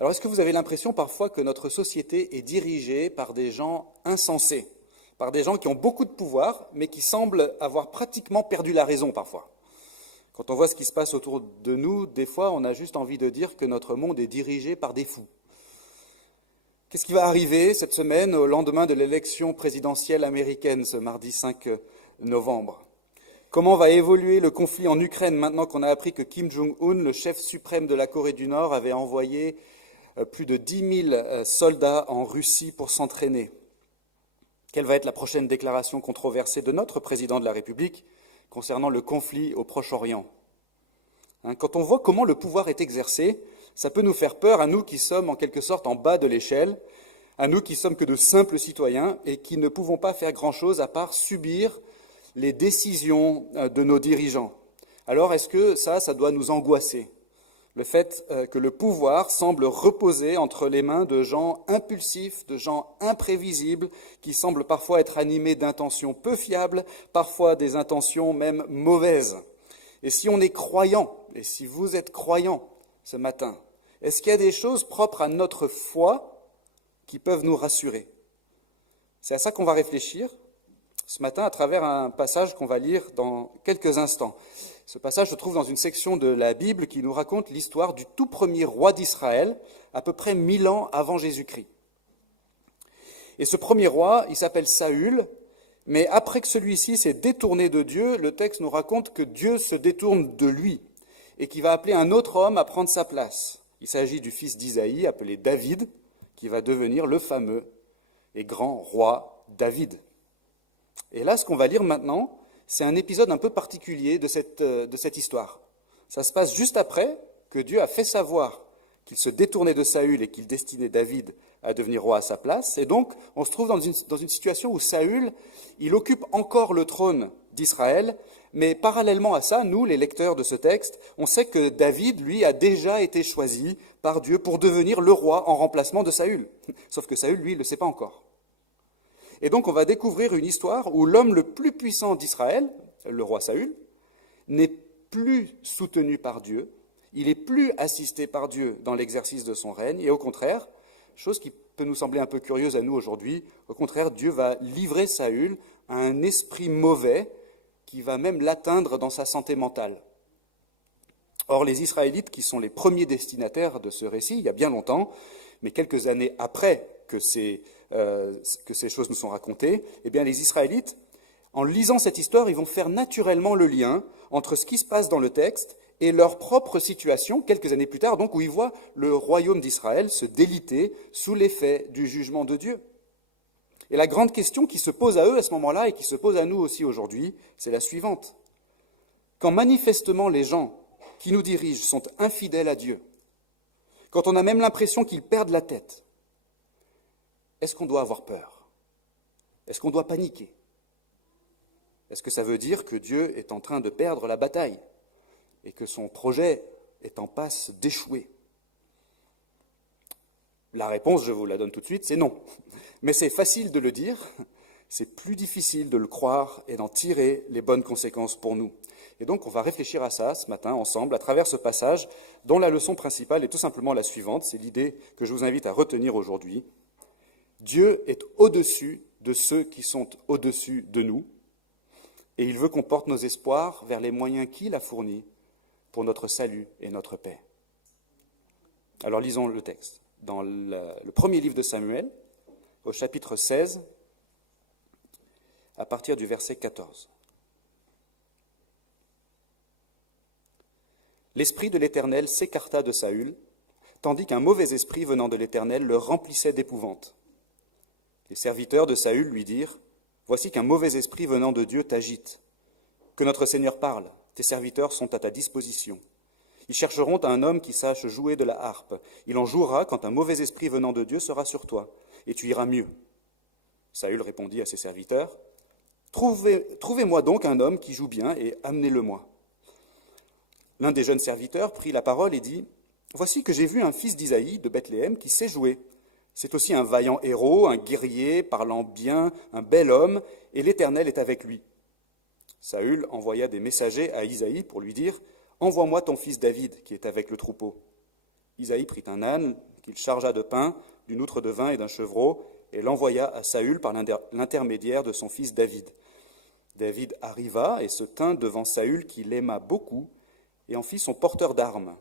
Alors, est-ce que vous avez l'impression parfois que notre société est dirigée par des gens insensés, par des gens qui ont beaucoup de pouvoir, mais qui semblent avoir pratiquement perdu la raison parfois? Quand on voit ce qui se passe autour de nous, des fois, on a juste envie de dire que notre monde est dirigé par des fous. Qu'est-ce qui va arriver cette semaine au lendemain de l'élection présidentielle américaine, ce mardi 5 novembre? Comment va évoluer le conflit en Ukraine maintenant qu'on a appris que Kim Jong-un, le chef suprême de la Corée du Nord, avait envoyé plus de 10 000 soldats en Russie pour s'entraîner? Quelle va être la prochaine déclaration controversée de notre président de la République concernant le conflit au Proche-Orient? Quand on voit comment le pouvoir est exercé, ça peut nous faire peur à nous qui sommes en quelque sorte en bas de l'échelle, à nous qui sommes que de simples citoyens et qui ne pouvons pas faire grand-chose à part subir les décisions de nos dirigeants. Alors est-ce que ça doit nous angoisser? Le fait que le pouvoir semble reposer entre les mains de gens impulsifs, de gens imprévisibles, qui semblent parfois être animés d'intentions peu fiables, parfois des intentions même mauvaises. Et si on est croyant, et si vous êtes croyant ce matin, est-ce qu'il y a des choses propres à notre foi qui peuvent nous rassurer? C'est à ça qu'on va réfléchir ce matin à travers un passage qu'on va lire dans quelques instants. Ce passage se trouve dans une section de la Bible qui nous raconte l'histoire du tout premier roi d'Israël, à peu près 1000 ans avant Jésus-Christ. Et ce premier roi, il s'appelle Saül, mais après que celui-ci s'est détourné de Dieu, le texte nous raconte que Dieu se détourne de lui et qu'il va appeler un autre homme à prendre sa place. Il s'agit du fils d'Isaïe, appelé David, qui va devenir le fameux et grand roi David. Et là, ce qu'on va lire maintenant, c'est un épisode un peu particulier de cette histoire. Ça se passe juste après que Dieu a fait savoir qu'il se détournait de Saül et qu'il destinait David à devenir roi à sa place. Et donc, on se trouve dans une situation où Saül, il occupe encore le trône d'Israël, mais parallèlement à ça, nous, les lecteurs de ce texte, on sait que David, lui, a déjà été choisi par Dieu pour devenir le roi en remplacement de Saül. Sauf que Saül, lui, il ne le sait pas encore. Et donc, on va découvrir une histoire où l'homme le plus puissant d'Israël, le roi Saül, n'est plus soutenu par Dieu, il n'est plus assisté par Dieu dans l'exercice de son règne, et au contraire, chose qui peut nous sembler un peu curieuse à nous aujourd'hui, au contraire, Dieu va livrer Saül à un esprit mauvais qui va même l'atteindre dans sa santé mentale. Or, les Israélites, qui sont les premiers destinataires de ce récit, il y a bien longtemps, mais quelques années après que ces choses nous sont racontées, eh bien, les Israélites, en lisant cette histoire, ils vont faire naturellement le lien entre ce qui se passe dans le texte et leur propre situation, quelques années plus tard, donc, où ils voient le royaume d'Israël se déliter sous l'effet du jugement de Dieu. Et la grande question qui se pose à eux à ce moment-là et qui se pose à nous aussi aujourd'hui, c'est la suivante. Quand manifestement les gens qui nous dirigent sont infidèles à Dieu, quand on a même l'impression qu'ils perdent la tête, est-ce qu'on doit avoir peur? Est-ce qu'on doit paniquer? Est-ce que ça veut dire que Dieu est en train de perdre la bataille et que son projet est en passe d'échouer? La réponse, je vous la donne tout de suite, c'est non. Mais c'est facile de le dire, c'est plus difficile de le croire et d'en tirer les bonnes conséquences pour nous. Et donc on va réfléchir à ça ce matin ensemble à travers ce passage dont la leçon principale est tout simplement la suivante, c'est l'idée que je vous invite à retenir aujourd'hui. Dieu est au-dessus de ceux qui sont au-dessus de nous et il veut qu'on porte nos espoirs vers les moyens qu'il a fournis pour notre salut et notre paix. Alors lisons le texte. Dans le premier livre de Samuel, au chapitre 16, à partir du verset 14. L'esprit de l'Éternel s'écarta de Saül, tandis qu'un mauvais esprit venant de l'Éternel le remplissait d'épouvante. Les serviteurs de Saül lui dirent, « Voici qu'un mauvais esprit venant de Dieu t'agite. Que notre Seigneur parle, tes serviteurs sont à ta disposition. Ils chercheront un homme qui sache jouer de la harpe. Il en jouera quand un mauvais esprit venant de Dieu sera sur toi, et tu iras mieux. » Saül répondit à ses serviteurs, « Trouvez-moi donc un homme qui joue bien et amenez-le-moi. » L'un des jeunes serviteurs prit la parole et dit, « Voici que j'ai vu un fils d'Isaïe de Bethléem qui sait jouer. C'est aussi un vaillant héros, un guerrier, parlant bien, un bel homme, et l'Éternel est avec lui. » Saül envoya des messagers à Isaïe pour lui dire, « Envoie-moi ton fils David qui est avec le troupeau. » Isaïe prit un âne qu'il chargea de pain, d'une outre de vin et d'un chevreau, et l'envoya à Saül par l'intermédiaire de son fils David. David arriva et se tint devant Saül, qui l'aima beaucoup, et en fit son porteur d'armes.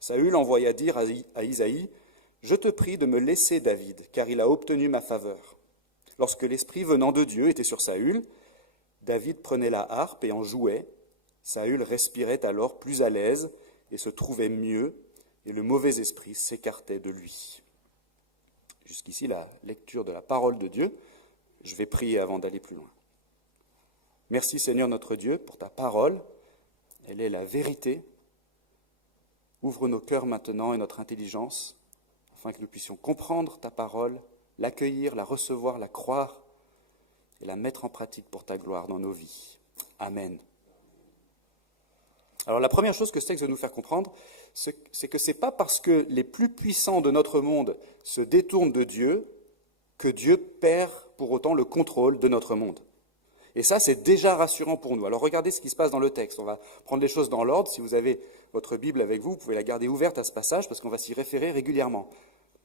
Saül envoya dire à Isaïe, « Je te prie de me laisser David, car il a obtenu ma faveur. » Lorsque l'esprit venant de Dieu était sur Saül, David prenait la harpe et en jouait. Saül respirait alors plus à l'aise et se trouvait mieux, et le mauvais esprit s'écartait de lui. Jusqu'ici, la lecture de la parole de Dieu. Je vais prier avant d'aller plus loin. Merci Seigneur notre Dieu pour ta parole. Elle est la vérité. Ouvre nos cœurs maintenant et notre intelligence, afin que nous puissions comprendre ta parole, l'accueillir, la recevoir, la croire et la mettre en pratique pour ta gloire dans nos vies. Amen. Alors la première chose que ce texte veut nous faire comprendre, c'est que ce n'est pas parce que les plus puissants de notre monde se détournent de Dieu que Dieu perd pour autant le contrôle de notre monde. Et ça, c'est déjà rassurant pour nous. Alors regardez ce qui se passe dans le texte. On va prendre les choses dans l'ordre. Si vous avez votre Bible avec vous, vous pouvez la garder ouverte à ce passage parce qu'on va s'y référer régulièrement.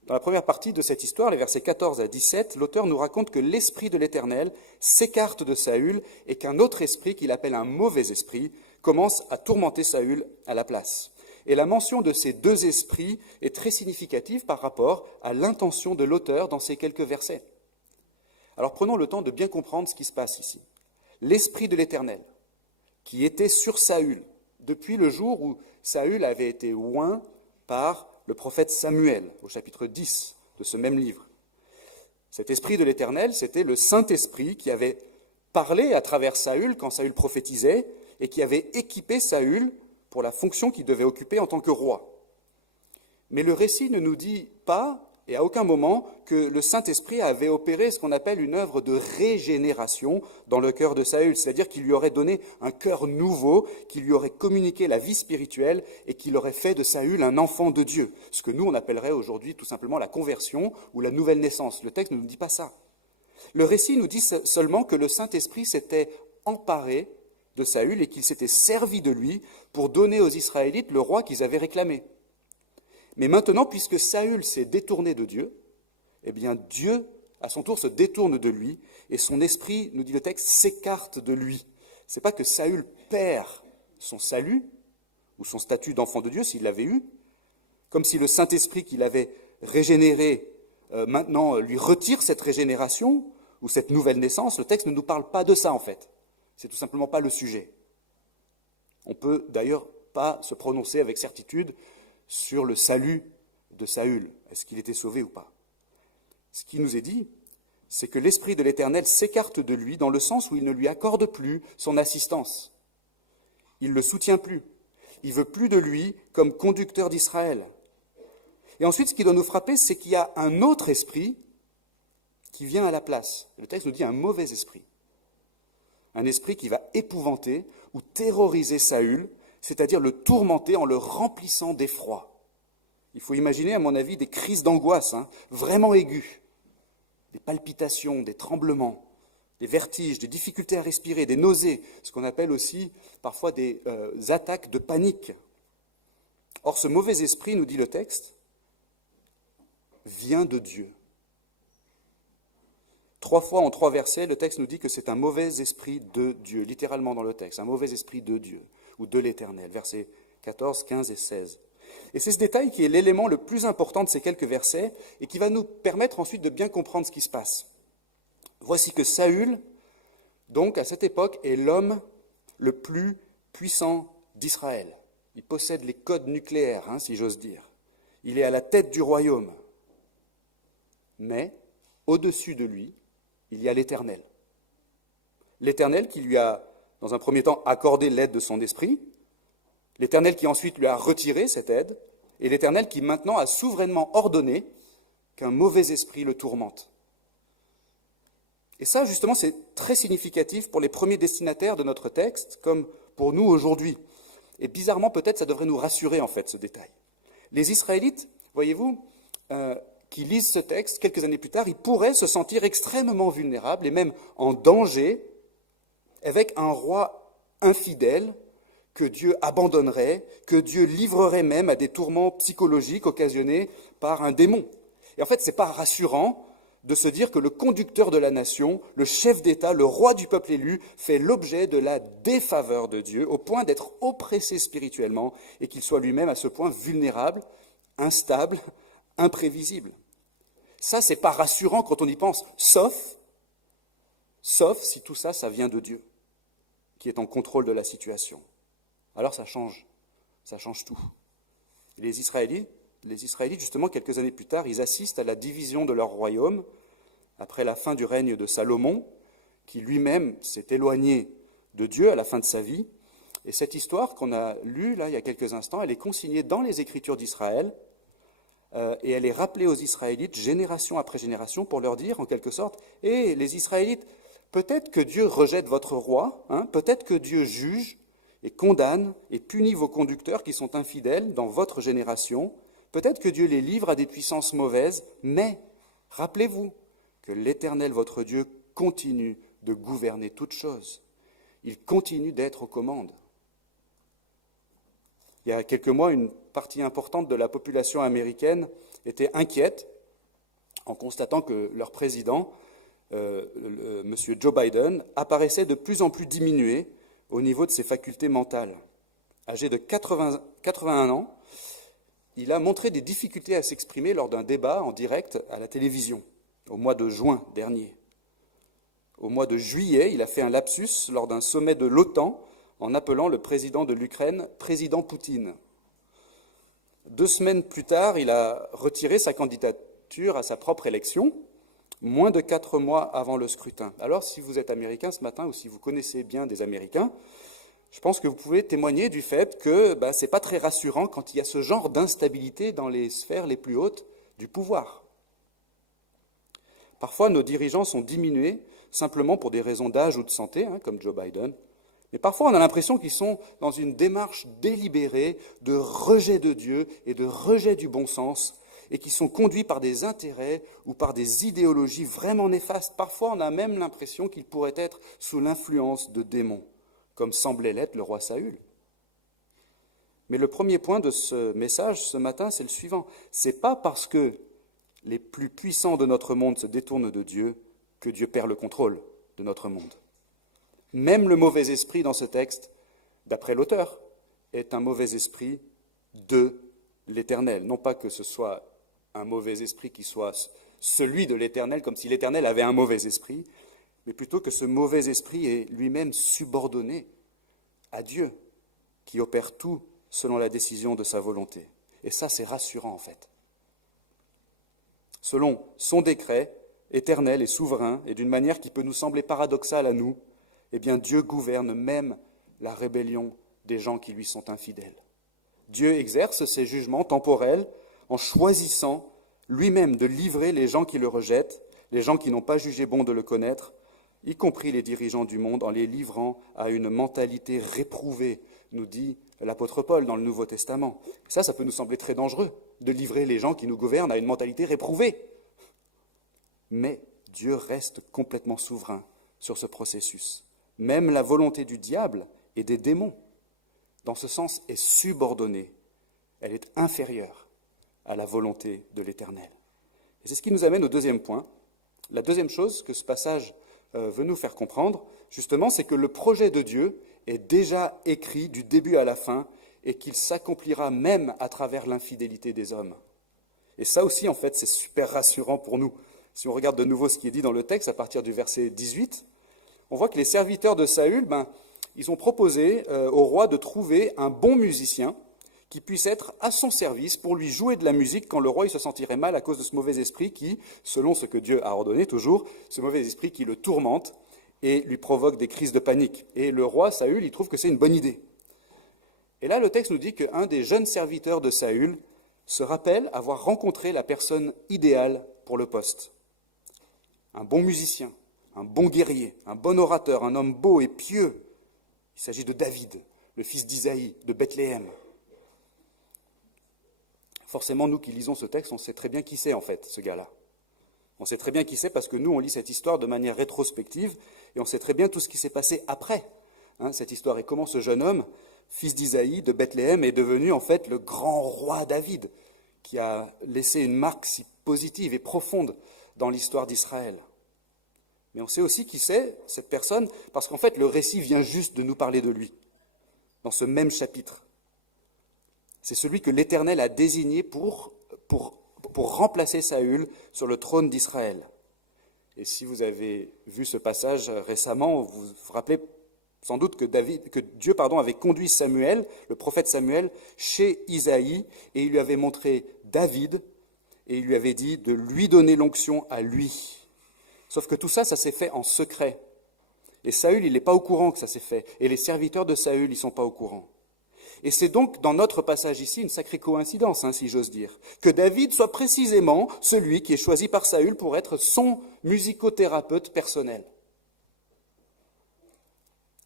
Dans la première partie de cette histoire, les versets 14 à 17, l'auteur nous raconte que l'esprit de l'Éternel s'écarte de Saül et qu'un autre esprit, qu'il appelle un mauvais esprit, commence à tourmenter Saül à la place. Et la mention de ces deux esprits est très significative par rapport à l'intention de l'auteur dans ces quelques versets. Alors prenons le temps de bien comprendre ce qui se passe ici. L'esprit de l'Éternel, qui était sur Saül, depuis le jour où Saül avait été oint par le prophète Samuel, au chapitre 10 de ce même livre. Cet esprit de l'Éternel, c'était le Saint-Esprit qui avait parlé à travers Saül quand Saül prophétisait et qui avait équipé Saül pour la fonction qu'il devait occuper en tant que roi. Mais le récit ne nous dit pas, et à aucun moment, que le Saint-Esprit avait opéré ce qu'on appelle une œuvre de régénération dans le cœur de Saül, c'est-à-dire qu'il lui aurait donné un cœur nouveau, qu'il lui aurait communiqué la vie spirituelle et qu'il aurait fait de Saül un enfant de Dieu, ce que nous on appellerait aujourd'hui tout simplement la conversion ou la nouvelle naissance. Le texte ne nous dit pas ça. Le récit nous dit seulement que le Saint-Esprit s'était emparé de Saül et qu'il s'était servi de lui pour donner aux Israélites le roi qu'ils avaient réclamé. Mais maintenant, puisque Saül s'est détourné de Dieu, eh bien Dieu, à son tour, se détourne de lui, et son esprit, nous dit le texte, s'écarte de lui. Ce n'est pas que Saül perd son salut, ou son statut d'enfant de Dieu, s'il l'avait eu, comme si le Saint-Esprit qu'il avait régénéré, maintenant lui retire cette régénération, ou cette nouvelle naissance. Le texte ne nous parle pas de ça, en fait. C'est tout simplement pas le sujet. On peut d'ailleurs pas se prononcer avec certitude sur le salut de Saül. Est-ce qu'il était sauvé ou pas? Ce qui nous est dit, c'est que l'Esprit de l'Éternel s'écarte de lui dans le sens où il ne lui accorde plus son assistance. Il ne le soutient plus. Il ne veut plus de lui comme conducteur d'Israël. Et ensuite, ce qui doit nous frapper, c'est qu'il y a un autre esprit qui vient à la place. Le texte nous dit un mauvais esprit. Un esprit qui va épouvanter ou terroriser Saül, c'est-à-dire le tourmenter en le remplissant d'effroi. Il faut imaginer, à mon avis, des crises d'angoisse, vraiment aiguës, des palpitations, des tremblements, des vertiges, des difficultés à respirer, des nausées, ce qu'on appelle aussi parfois des attaques de panique. Or, ce mauvais esprit, nous dit le texte, vient de Dieu. 3 fois en 3 versets, le texte nous dit que c'est un mauvais esprit de Dieu, littéralement dans le texte, un mauvais esprit de Dieu, ou de l'Éternel, versets 14, 15 et 16. Et c'est ce détail qui est l'élément le plus important de ces quelques versets, et qui va nous permettre ensuite de bien comprendre ce qui se passe. Voici que Saül, donc à cette époque, est l'homme le plus puissant d'Israël. Il possède les codes nucléaires, si j'ose dire. Il est à la tête du royaume. Mais, au-dessus de lui, il y a l'Éternel. L'Éternel qui lui a, dans un premier temps, accordé l'aide de son esprit, l'Éternel qui ensuite lui a retiré cette aide, et l'Éternel qui maintenant a souverainement ordonné qu'un mauvais esprit le tourmente. Et ça, justement, c'est très significatif pour les premiers destinataires de notre texte, comme pour nous aujourd'hui. Et bizarrement, peut-être, ça devrait nous rassurer, en fait, ce détail. Les Israélites, voyez-vous, qui lisent ce texte quelques années plus tard, ils pourraient se sentir extrêmement vulnérables et même en danger avec un roi infidèle que Dieu abandonnerait, que Dieu livrerait même à des tourments psychologiques occasionnés par un démon. Et en fait, ce n'est pas rassurant de se dire que le conducteur de la nation, le chef d'État, le roi du peuple élu, fait l'objet de la défaveur de Dieu, au point d'être oppressé spirituellement, et qu'il soit lui-même à ce point vulnérable, instable, imprévisible. Ça, c'est pas rassurant quand on y pense, sauf si tout ça, ça vient de Dieu, qui est en contrôle de la situation. Alors ça change tout. Les Israélites, justement, quelques années plus tard, ils assistent à la division de leur royaume, après la fin du règne de Salomon, qui lui-même s'est éloigné de Dieu à la fin de sa vie. Et cette histoire qu'on a lue là il y a quelques instants, elle est consignée dans les Écritures d'Israël, et elle est rappelée aux Israélites génération après génération pour leur dire, en quelque sorte, « Eh, les Israélites, peut-être que Dieu rejette votre roi, peut-être que Dieu juge et condamne et punit vos conducteurs qui sont infidèles dans votre génération, peut-être que Dieu les livre à des puissances mauvaises, mais rappelez-vous que l'Éternel, votre Dieu, continue de gouverner toutes choses. Il continue d'être aux commandes. » Il y a quelques mois, une partie importante de la population américaine était inquiète en constatant que leur président, M. Joe Biden, apparaissait de plus en plus diminué au niveau de ses facultés mentales. Âgé de 81 ans, il a montré des difficultés à s'exprimer lors d'un débat en direct à la télévision, au mois de juin dernier. Au mois de juillet, il a fait un lapsus lors d'un sommet de l'OTAN en appelant le président de l'Ukraine « président Poutine ». 2 semaines plus tard, il a retiré sa candidature à sa propre élection, moins de 4 mois avant le scrutin. Alors, si vous êtes américain ce matin, ou si vous connaissez bien des Américains, je pense que vous pouvez témoigner du fait que ce n'est pas très rassurant quand il y a ce genre d'instabilité dans les sphères les plus hautes du pouvoir. Parfois, nos dirigeants sont diminués simplement pour des raisons d'âge ou de santé, comme Joe Biden. Mais parfois, on a l'impression qu'ils sont dans une démarche délibérée de rejet de Dieu et de rejet du bon sens, et qui sont conduits par des intérêts ou par des idéologies vraiment néfastes. Parfois, on a même l'impression qu'ils pourraient être sous l'influence de démons, comme semblait l'être le roi Saül. Mais le premier point de ce message ce matin, c'est le suivant. Ce n'est pas parce que les plus puissants de notre monde se détournent de Dieu que Dieu perd le contrôle de notre monde. Même le mauvais esprit dans ce texte, d'après l'auteur, est un mauvais esprit de l'Éternel. Non pas que ce soit un mauvais esprit qui soit celui de l'Éternel, comme si l'Éternel avait un mauvais esprit, mais plutôt que ce mauvais esprit est lui-même subordonné à Dieu, qui opère tout selon la décision de sa volonté. Et ça, c'est rassurant en fait. Selon son décret, éternel et souverain, et d'une manière qui peut nous sembler paradoxale à nous, eh bien Dieu gouverne même la rébellion des gens qui lui sont infidèles. Dieu exerce ses jugements temporels en choisissant lui-même de livrer les gens qui le rejettent, les gens qui n'ont pas jugé bon de le connaître, y compris les dirigeants du monde, en les livrant à une mentalité réprouvée, nous dit l'apôtre Paul dans le Nouveau Testament. Ça peut nous sembler très dangereux, de livrer les gens qui nous gouvernent à une mentalité réprouvée. Mais Dieu reste complètement souverain sur ce processus. Même la volonté du diable et des démons, dans ce sens, est subordonnée. Elle est inférieure à la volonté de l'Éternel. Et c'est ce qui nous amène au deuxième point. La deuxième chose que ce passage veut nous faire comprendre, justement, c'est que le projet de Dieu est déjà écrit du début à la fin et qu'il s'accomplira même à travers l'infidélité des hommes. Et ça aussi, en fait, c'est super rassurant pour nous. Si on regarde de nouveau ce qui est dit dans le texte, à partir du verset 18, on voit que les serviteurs de Saül, ils ont proposé au roi de trouver un bon musicien qui puisse être à son service pour lui jouer de la musique quand le roi il se sentirait mal à cause de ce mauvais esprit qui, selon ce que Dieu a ordonné toujours, ce mauvais esprit qui le tourmente et lui provoque des crises de panique. Et le roi Saül, il trouve que c'est une bonne idée. Et là, le texte nous dit qu'un des jeunes serviteurs de Saül se rappelle avoir rencontré la personne idéale pour le poste. Un bon musicien, un bon guerrier, un bon orateur, un homme beau et pieux. Il s'agit de David, le fils d'Isaïe, de Bethléem. Forcément, nous qui lisons ce texte, on sait très bien qui c'est en fait, ce gars-là. On sait très bien qui c'est parce que nous, on lit cette histoire de manière rétrospective et on sait très bien tout ce qui s'est passé après cette histoire et comment ce jeune homme, fils d'Isaïe, de Bethléem, est devenu en fait le grand roi David, qui a laissé une marque si positive et profonde dans l'histoire d'Israël. Mais on sait aussi qui c'est, cette personne, parce qu'en fait le récit vient juste de nous parler de lui, dans ce même chapitre. C'est celui que l'Éternel a désigné pour remplacer Saül sur le trône d'Israël. Et si vous avez vu ce passage récemment, vous vous rappelez sans doute que Dieu avait conduit Samuel, le prophète Samuel, chez Isaïe, et il lui avait montré David, et il lui avait dit de lui donner l'onction à lui. Sauf que tout ça, ça s'est fait en secret. Et Saül, il n'est pas au courant que ça s'est fait, et les serviteurs de Saül, ils ne sont pas au courant. Et c'est donc, dans notre passage ici, une sacrée coïncidence, si j'ose dire, que David soit précisément celui qui est choisi par Saül pour être son musicothérapeute personnel.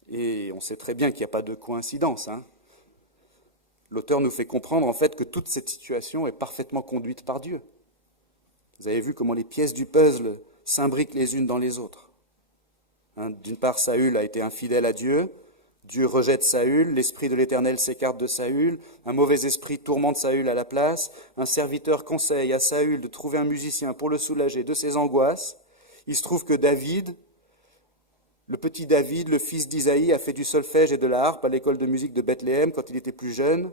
Et on sait très bien qu'il n'y a pas de coïncidence. L'auteur nous fait comprendre en fait que toute cette situation est parfaitement conduite par Dieu. Vous avez vu comment les pièces du puzzle s'imbriquent les unes dans les autres. D'une part, Saül a été infidèle à Dieu. Dieu rejette Saül, l'esprit de l'Éternel s'écarte de Saül, un mauvais esprit tourmente Saül à la place, un serviteur conseille à Saül de trouver un musicien pour le soulager de ses angoisses. Il se trouve que David, le petit David, le fils d'Isaïe, a fait du solfège et de la harpe à l'école de musique de Bethléem quand il était plus jeune.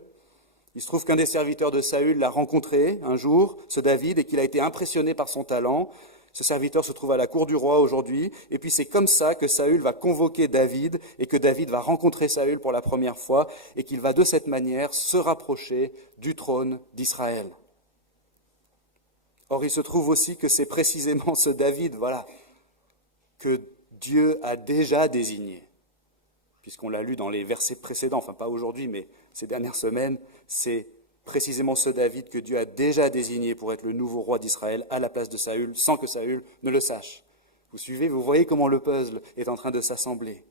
Il se trouve qu'un des serviteurs de Saül l'a rencontré un jour, ce David, et qu'il a été impressionné par son talent. Ce serviteur se trouve à la cour du roi aujourd'hui, et puis c'est comme ça que Saül va convoquer David, et que David va rencontrer Saül pour la première fois, et qu'il va de cette manière se rapprocher du trône d'Israël. Or, il se trouve aussi que c'est précisément ce David, que Dieu a déjà désigné, puisqu'on l'a lu dans les versets précédents, enfin pas aujourd'hui, mais ces dernières semaines, c'est précisément ce David que Dieu a déjà désigné pour être le nouveau roi d'Israël à la place de Saül, sans que Saül ne le sache. Vous suivez, vous voyez comment le puzzle est en train de s'assembler.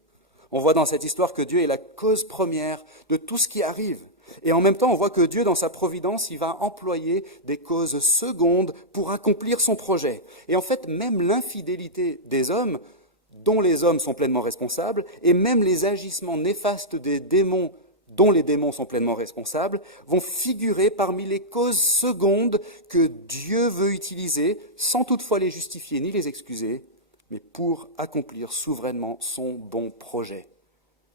On voit dans cette histoire que Dieu est la cause première de tout ce qui arrive. Et en même temps, on voit que Dieu, dans sa providence, il va employer des causes secondes pour accomplir son projet. Et en fait, même l'infidélité des hommes, dont les hommes sont pleinement responsables, et même les agissements néfastes des démons, dont les démons sont pleinement responsables, vont figurer parmi les causes secondes que Dieu veut utiliser, sans toutefois les justifier ni les excuser, mais pour accomplir souverainement son bon projet.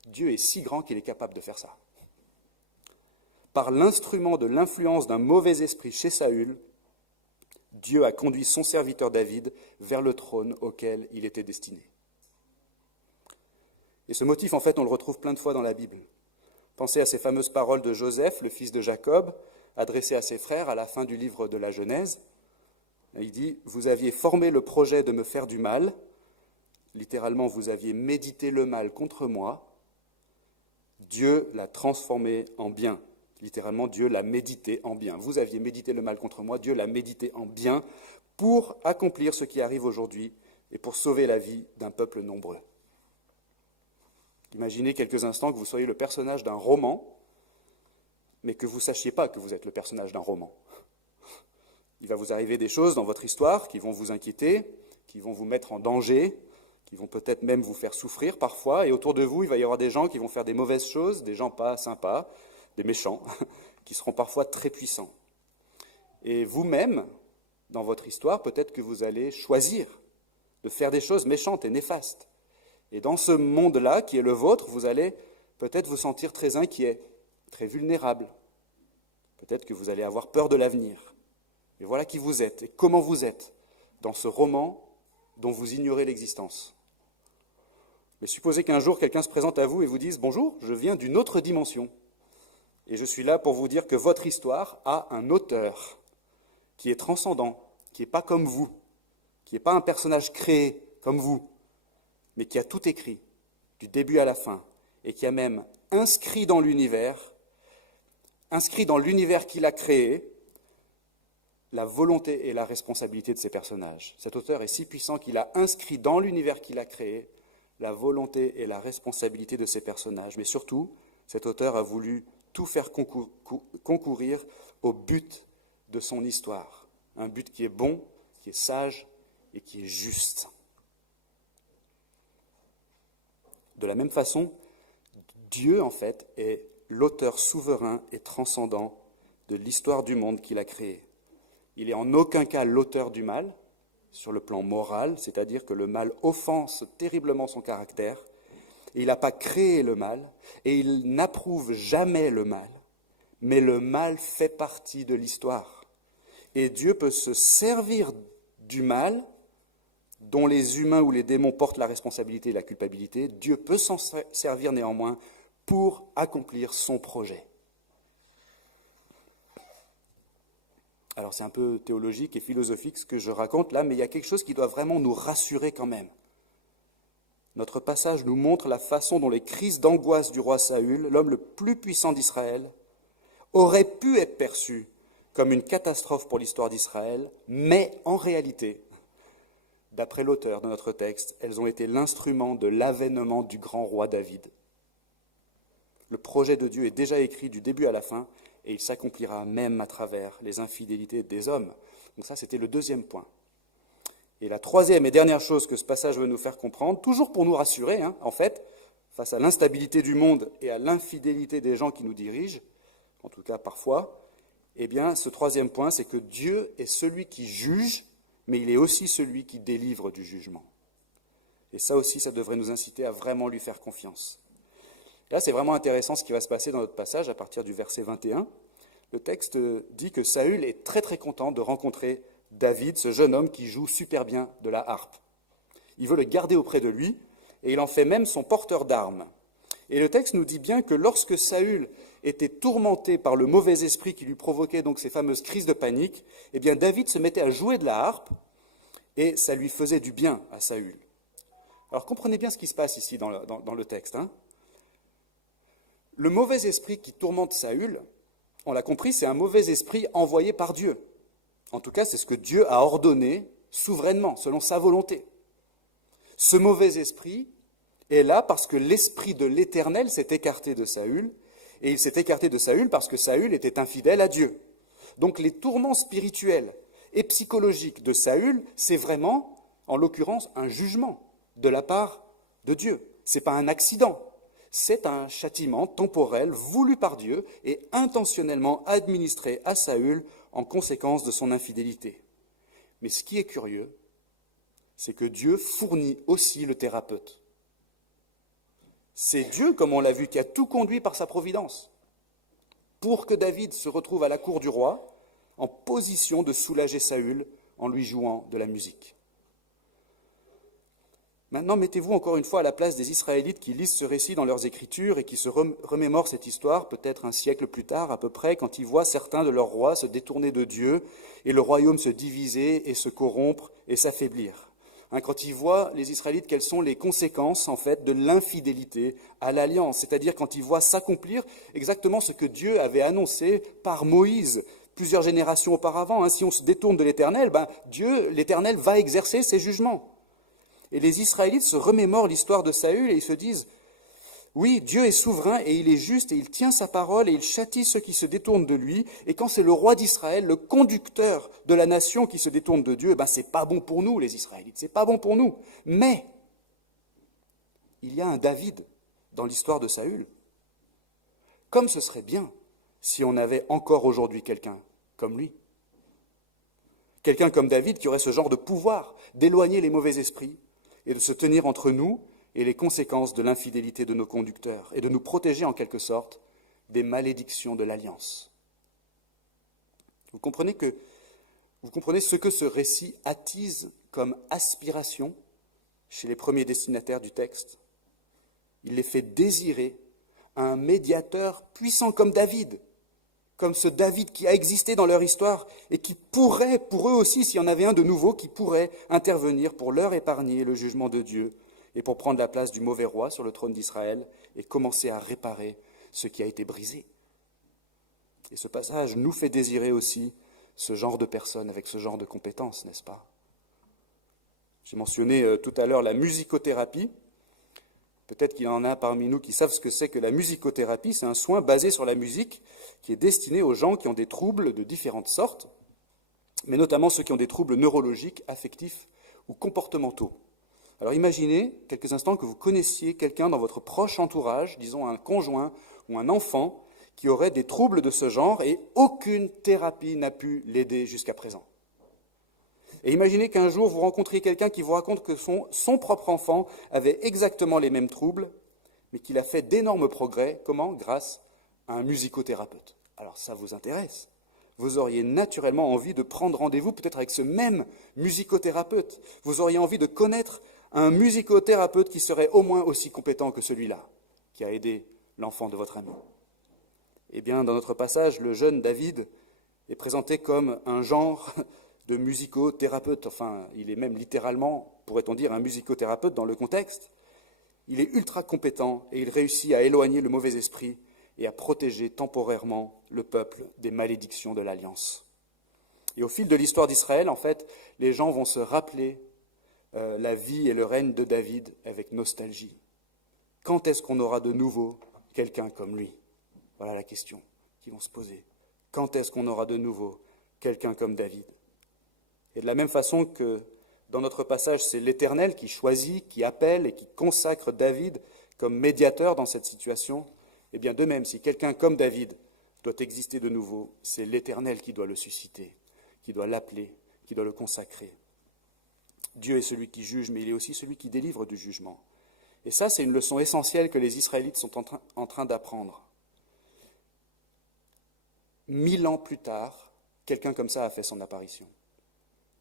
Dieu est si grand qu'il est capable de faire ça. Par l'instrument de l'influence d'un mauvais esprit chez Saül, Dieu a conduit son serviteur David vers le trône auquel il était destiné. Et ce motif, en fait, on le retrouve plein de fois dans la Bible. Pensez à ces fameuses paroles de Joseph, le fils de Jacob, adressées à ses frères à la fin du livre de la Genèse. Il dit « Vous aviez formé le projet de me faire du mal », littéralement « Vous aviez médité le mal contre moi », Dieu l'a transformé en bien. Littéralement, Dieu l'a médité en bien. Vous aviez médité le mal contre moi, Dieu l'a médité en bien pour accomplir ce qui arrive aujourd'hui et pour sauver la vie d'un peuple nombreux. Imaginez quelques instants que vous soyez le personnage d'un roman, mais que vous ne sachiez pas que vous êtes le personnage d'un roman. Il va vous arriver des choses dans votre histoire qui vont vous inquiéter, qui vont vous mettre en danger, qui vont peut-être même vous faire souffrir parfois, et autour de vous, il va y avoir des gens qui vont faire des mauvaises choses, des gens pas sympas, des méchants, qui seront parfois très puissants. Et vous-même, dans votre histoire, peut-être que vous allez choisir de faire des choses méchantes et néfastes. Et dans ce monde-là, qui est le vôtre, vous allez peut-être vous sentir très inquiet, très vulnérable. Peut-être que vous allez avoir peur de l'avenir. Et voilà qui vous êtes et comment vous êtes dans ce roman dont vous ignorez l'existence. Mais supposez qu'un jour, quelqu'un se présente à vous et vous dise « Bonjour, je viens d'une autre dimension. Et je suis là pour vous dire que votre histoire a un auteur qui est transcendant, qui n'est pas comme vous, qui n'est pas un personnage créé comme vous, mais qui a tout écrit, du début à la fin, et qui a même inscrit dans l'univers qu'il a créé, la volonté et la responsabilité de ces personnages. Cet auteur est si puissant qu'il a inscrit dans l'univers qu'il a créé la volonté et la responsabilité de ces personnages. Mais surtout, cet auteur a voulu tout faire concourir au but de son histoire. Un but qui est bon, qui est sage et qui est juste. De la même façon, Dieu, en fait, est l'auteur souverain et transcendant de l'histoire du monde qu'il a créé. Il n'est en aucun cas l'auteur du mal, sur le plan moral, c'est-à-dire que le mal offense terriblement son caractère, et il n'a pas créé le mal, et il n'approuve jamais le mal, mais le mal fait partie de l'histoire. Et Dieu peut se servir du mal, dont les humains ou les démons portent la responsabilité et la culpabilité. Dieu peut s'en servir néanmoins pour accomplir son projet. Alors c'est un peu théologique et philosophique ce que je raconte là, mais il y a quelque chose qui doit vraiment nous rassurer quand même. Notre passage nous montre la façon dont les crises d'angoisse du roi Saül, l'homme le plus puissant d'Israël, auraient pu être perçues comme une catastrophe pour l'histoire d'Israël, mais en réalité, d'après l'auteur de notre texte, elles ont été l'instrument de l'avènement du grand roi David. Le projet de Dieu est déjà écrit du début à la fin, et il s'accomplira même à travers les infidélités des hommes. Donc ça, c'était le deuxième point. Et la troisième et dernière chose que ce passage veut nous faire comprendre, toujours pour nous rassurer, en fait, face à l'instabilité du monde et à l'infidélité des gens qui nous dirigent, en tout cas parfois, eh bien, ce troisième point, c'est que Dieu est celui qui juge, mais il est aussi celui qui délivre du jugement. Et ça aussi, ça devrait nous inciter à vraiment lui faire confiance. Et là, c'est vraiment intéressant ce qui va se passer dans notre passage à partir du verset 21. Le texte dit que Saül est très très content de rencontrer David, ce jeune homme qui joue super bien de la harpe. Il veut le garder auprès de lui et il en fait même son porteur d'armes. Et le texte nous dit bien que lorsque Saül était tourmenté par le mauvais esprit qui lui provoquait donc ces fameuses crises de panique, eh bien David se mettait à jouer de la harpe et ça lui faisait du bien à Saül. Alors comprenez bien ce qui se passe ici dans le texte. Le mauvais esprit qui tourmente Saül, on l'a compris, c'est un mauvais esprit envoyé par Dieu. En tout cas, c'est ce que Dieu a ordonné souverainement, selon sa volonté. Ce mauvais esprit est là parce que l'esprit de l'Éternel s'est écarté de Saül, et il s'est écarté de Saül parce que Saül était infidèle à Dieu. Donc les tourments spirituels et psychologiques de Saül, c'est vraiment, en l'occurrence, un jugement de la part de Dieu. Ce n'est pas un accident. C'est un châtiment temporel voulu par Dieu et intentionnellement administré à Saül en conséquence de son infidélité. Mais ce qui est curieux, c'est que Dieu fournit aussi le thérapeute. C'est Dieu, comme on l'a vu, qui a tout conduit par sa providence pour que David se retrouve à la cour du roi en position de soulager Saül en lui jouant de la musique. Maintenant, mettez-vous encore une fois à la place des Israélites qui lisent ce récit dans leurs écritures et qui se remémorent cette histoire, peut-être un siècle plus tard à peu près, quand ils voient certains de leurs rois se détourner de Dieu et le royaume se diviser et se corrompre et s'affaiblir. Quand ils voient, les Israélites, quelles sont les conséquences, en fait, de l'infidélité à l'alliance, c'est-à-dire quand ils voient s'accomplir exactement ce que Dieu avait annoncé par Moïse plusieurs générations auparavant. Si on se détourne de l'Éternel, Dieu, l'Éternel, va exercer ses jugements. Et les Israélites se remémorent l'histoire de Saül et ils se disent « Oui, Dieu est souverain et il est juste et il tient sa parole et il châtie ceux qui se détournent de lui. Et quand c'est le roi d'Israël, le conducteur de la nation qui se détourne de Dieu, c'est pas bon pour nous les Israélites, c'est pas bon pour nous. Mais il y a un David dans l'histoire de Saül. Comme ce serait bien si on avait encore aujourd'hui quelqu'un comme lui. Quelqu'un comme David qui aurait ce genre de pouvoir d'éloigner les mauvais esprits et de se tenir entre nous et les conséquences de l'infidélité de nos conducteurs, et de nous protéger en quelque sorte des malédictions de l'alliance. Vous comprenez ce que ce récit attise comme aspiration chez les premiers destinataires du texte. Il les fait désirer un médiateur puissant comme David, comme ce David qui a existé dans leur histoire et qui pourrait, pour eux aussi, s'il y en avait un de nouveau, qui pourrait intervenir pour leur épargner le jugement de Dieu et pour prendre la place du mauvais roi sur le trône d'Israël et commencer à réparer ce qui a été brisé. Et ce passage nous fait désirer aussi ce genre de personnes avec ce genre de compétences, n'est-ce pas? J'ai mentionné tout à l'heure la musicothérapie. Peut-être qu'il y en a parmi nous qui savent ce que c'est que la musicothérapie. C'est un soin basé sur la musique qui est destiné aux gens qui ont des troubles de différentes sortes, mais notamment ceux qui ont des troubles neurologiques, affectifs ou comportementaux. Alors imaginez quelques instants que vous connaissiez quelqu'un dans votre proche entourage, disons un conjoint ou un enfant qui aurait des troubles de ce genre et aucune thérapie n'a pu l'aider jusqu'à présent. Et imaginez qu'un jour vous rencontriez quelqu'un qui vous raconte que son propre enfant avait exactement les mêmes troubles, mais qu'il a fait d'énormes progrès. Comment? Grâce à un musicothérapeute. Alors ça vous intéresse? Vous auriez naturellement envie de prendre rendez-vous peut-être avec ce même musicothérapeute. Vous auriez envie de connaître un musicothérapeute qui serait au moins aussi compétent que celui-là, qui a aidé l'enfant de votre ami. Eh bien, dans notre passage, le jeune David est présenté comme un genre de musicothérapeute. Enfin, il est même littéralement, pourrait-on dire, un musicothérapeute dans le contexte. Il est ultra compétent et il réussit à éloigner le mauvais esprit et à protéger temporairement le peuple des malédictions de l'Alliance. Et au fil de l'histoire d'Israël, en fait, les gens vont se rappeler la vie et le règne de David avec nostalgie. Quand est-ce qu'on aura de nouveau quelqu'un comme lui? Voilà la question qu'ils vont se poser. Quand est-ce qu'on aura de nouveau quelqu'un comme David? Et de la même façon que dans notre passage, c'est l'Éternel qui choisit, qui appelle et qui consacre David comme médiateur dans cette situation, eh bien de même, si quelqu'un comme David doit exister de nouveau, c'est l'Éternel qui doit le susciter, qui doit l'appeler, qui doit le consacrer. Dieu est celui qui juge, mais il est aussi celui qui délivre du jugement. Et ça, c'est une leçon essentielle que les Israélites sont en train d'apprendre. 1000 ans plus tard, quelqu'un comme ça a fait son apparition.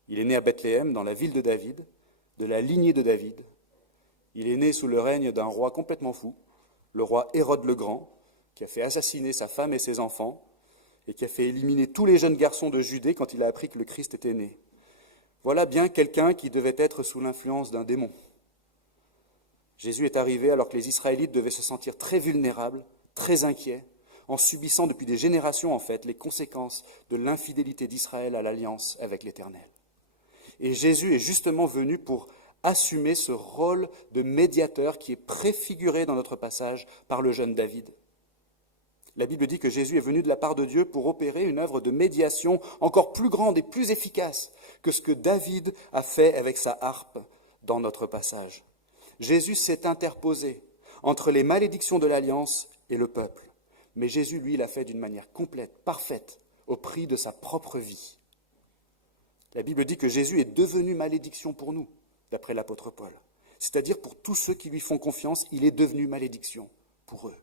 Il est né à Bethléem, dans la ville de David, de la lignée de David. Il est né sous le règne d'un roi complètement fou, le roi Hérode le Grand, qui a fait assassiner sa femme et ses enfants, et qui a fait éliminer tous les jeunes garçons de Judée quand il a appris que le Christ était né. Voilà bien quelqu'un qui devait être sous l'influence d'un démon. Jésus est arrivé alors que les Israélites devaient se sentir très vulnérables, très inquiets, en subissant depuis des générations en fait les conséquences de l'infidélité d'Israël à l'alliance avec l'Éternel. Et Jésus est justement venu pour assumer ce rôle de médiateur qui est préfiguré dans notre passage par le jeune David. La Bible dit que Jésus est venu de la part de Dieu pour opérer une œuvre de médiation encore plus grande et plus efficace que ce que David a fait avec sa harpe dans notre passage. Jésus s'est interposé entre les malédictions de l'Alliance et le peuple. Mais Jésus, lui, l'a fait d'une manière complète, parfaite, au prix de sa propre vie. La Bible dit que Jésus est devenu malédiction pour nous, d'après l'apôtre Paul. C'est-à-dire pour tous ceux qui lui font confiance, il est devenu malédiction pour eux.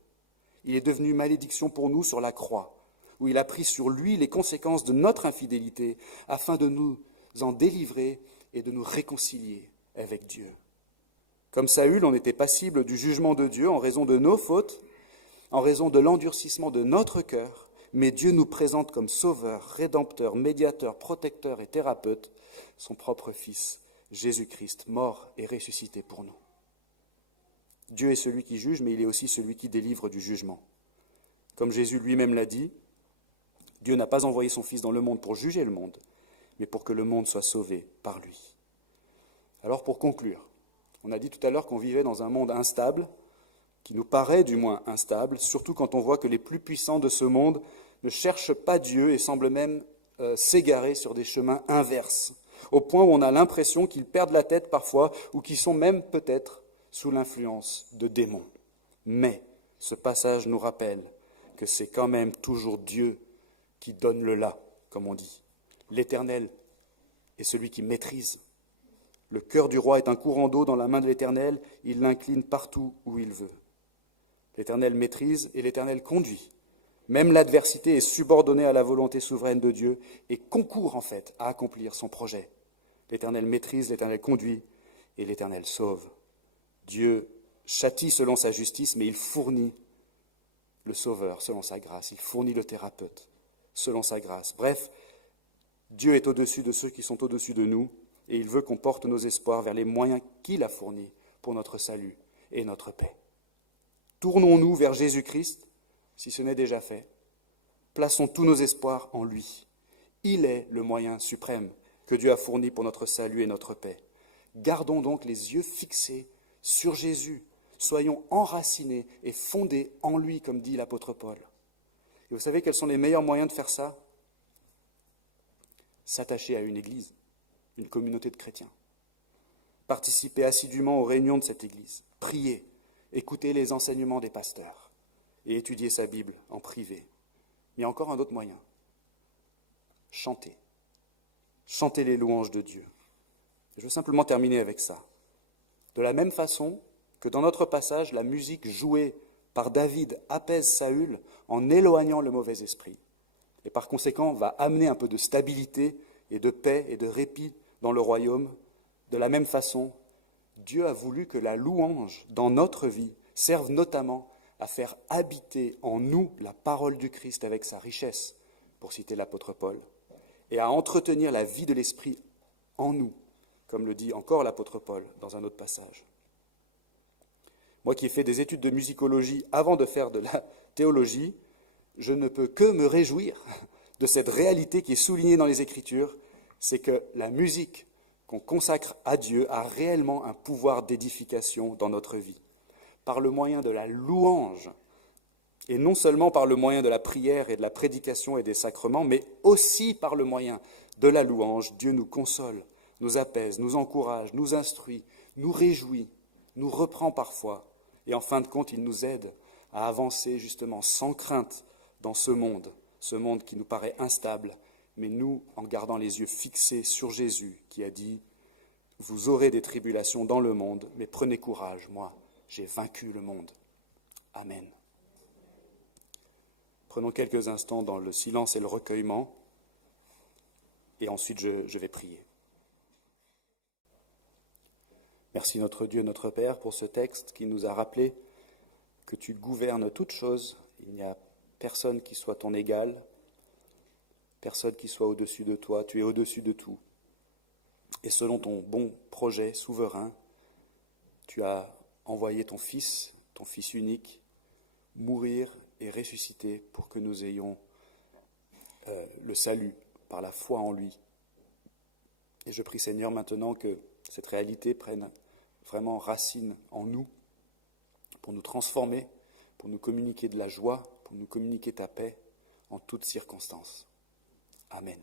Il est devenu malédiction pour nous sur la croix, où il a pris sur lui les conséquences de notre infidélité, afin de nous en délivrer et de nous réconcilier avec Dieu. Comme Saül, on était passible du jugement de Dieu en raison de nos fautes, en raison de l'endurcissement de notre cœur, mais Dieu nous présente comme sauveur, rédempteur, médiateur, protecteur et thérapeute son propre Fils, Jésus-Christ, mort et ressuscité pour nous. Dieu est celui qui juge, mais il est aussi celui qui délivre du jugement. Comme Jésus lui-même l'a dit, Dieu n'a pas envoyé son Fils dans le monde pour juger le monde, mais pour que le monde soit sauvé par lui. Alors pour conclure, on a dit tout à l'heure qu'on vivait dans un monde instable, qui nous paraît du moins instable, surtout quand on voit que les plus puissants de ce monde ne cherchent pas Dieu et semblent même s'égarer sur des chemins inverses, au point où on a l'impression qu'ils perdent la tête parfois ou qu'ils sont même peut-être sous l'influence de démons. Mais ce passage nous rappelle que c'est quand même toujours Dieu qui donne le là, comme on dit. L'Éternel est celui qui maîtrise. Le cœur du roi est un courant d'eau dans la main de l'Éternel, il l'incline partout où il veut. L'Éternel maîtrise et l'Éternel conduit. Même l'adversité est subordonnée à la volonté souveraine de Dieu et concourt en fait à accomplir son projet. L'Éternel maîtrise, l'Éternel conduit et l'Éternel sauve. Dieu châtie selon sa justice, mais il fournit le sauveur selon sa grâce. Il fournit le thérapeute selon sa grâce. Bref, Dieu est au-dessus de ceux qui sont au-dessus de nous et il veut qu'on porte nos espoirs vers les moyens qu'il a fournis pour notre salut et notre paix. Tournons-nous vers Jésus-Christ, si ce n'est déjà fait. Plaçons tous nos espoirs en lui. Il est le moyen suprême que Dieu a fourni pour notre salut et notre paix. Gardons donc les yeux fixés sur Jésus. Soyons enracinés et fondés en lui, comme dit l'apôtre Paul. Et vous savez quels sont les meilleurs moyens de faire ça? S'attacher à une église, une communauté de chrétiens. Participer assidûment aux réunions de cette église. Prier, écouter les enseignements des pasteurs. et étudier sa Bible en privé. Mais il y a encore un autre moyen. Chanter. Chanter les louanges de Dieu. Je veux simplement terminer avec ça. De la même façon que dans notre passage, la musique jouée par David apaise Saül en éloignant le mauvais esprit, et par conséquent va amener un peu de stabilité et de paix et de répit dans le royaume. De la même façon, Dieu a voulu que la louange dans notre vie serve notamment à faire habiter en nous la parole du Christ avec sa richesse, pour citer l'apôtre Paul, et à entretenir la vie de l'esprit en nous, comme le dit encore l'apôtre Paul dans un autre passage. Moi qui ai fait des études de musicologie avant de faire de la théologie, je ne peux que me réjouir de cette réalité qui est soulignée dans les Écritures, c'est que la musique qu'on consacre à Dieu a réellement un pouvoir d'édification dans notre vie, par le moyen de la louange, et non seulement par le moyen de la prière et de la prédication et des sacrements, mais aussi par le moyen de la louange. Dieu nous console, nous apaise, nous encourage, nous instruit, nous réjouit, nous reprend parfois, et en fin de compte, il nous aide à avancer justement sans crainte dans ce monde qui nous paraît instable, mais nous, en gardant les yeux fixés sur Jésus, qui a dit « Vous aurez des tribulations dans le monde, mais prenez courage, moi, j'ai vaincu le monde. » Amen. Prenons quelques instants dans le silence et le recueillement, et ensuite je vais prier. Merci notre Dieu, notre Père, pour ce texte qui nous a rappelé que tu gouvernes toutes choses. Il n'y a personne qui soit ton égal, personne qui soit au-dessus de toi. Tu es au-dessus de tout. Et selon ton bon projet souverain, tu as envoyé ton Fils unique, mourir et ressusciter pour que nous ayons le salut par la foi en lui. Et je prie, Seigneur, maintenant que cette réalité prenne vraiment racine en nous, pour nous transformer, pour nous communiquer de la joie, pour nous communiquer ta paix en toutes circonstances. Amen.